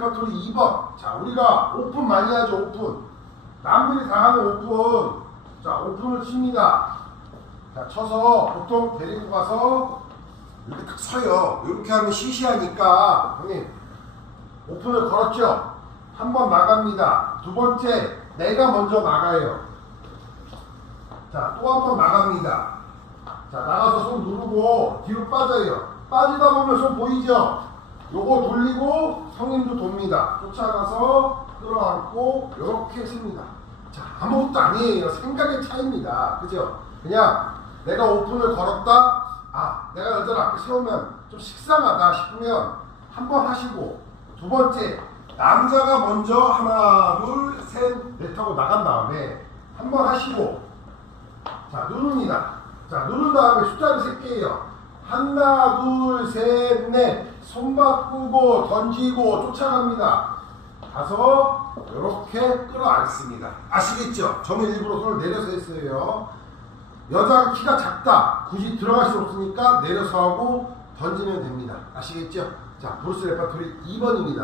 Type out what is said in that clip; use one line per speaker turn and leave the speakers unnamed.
레퍼토리 2번. 자, 우리가 오픈 많이 하죠, 오픈. 남들이 다 하는 오픈. 자, 오픈을 칩니다. 자, 쳐서 보통 데리고 가서 이렇게 딱 서요. 이렇게 하면 시시하니까, 형님, 오픈을 걸었죠? 한 번 나갑니다. 두 번째, 내가 먼저 나가요. 자, 또 한 번 나갑니다. 자, 나가서 손 누르고 뒤로 빠져요. 빠지다 보면 손 보이죠? 요거 돌리고 성인도 돕니다. 쫓아가서 끌어안고 이렇게 씁니다. 자, 아무것도 아니에요. 생각의 차이입니다. 그죠? 그냥 내가 오픈을 걸었다. 아, 내가 여자를 앞에 세우면 좀 식상하다 싶으면 한 번 하시고 두 번째 남자가 먼저 하나, 둘, 셋, 넷 하고 나간 다음에 한 번 하시고 자, 누릅니다. 자, 누른 다음에 숫자를 셀게요. 하나, 둘, 셋, 넷. 손 바꾸고 던지고 쫓아갑니다. 가서 이렇게 끌어안습니다. 아시겠죠? 저는 일부러 손을 내려서 했어요. 여자가 키가 작다. 굳이 들어갈 수 없으니까 내려서 하고 던지면 됩니다. 아시겠죠? 자, 브루스 레파토리 2번입니다.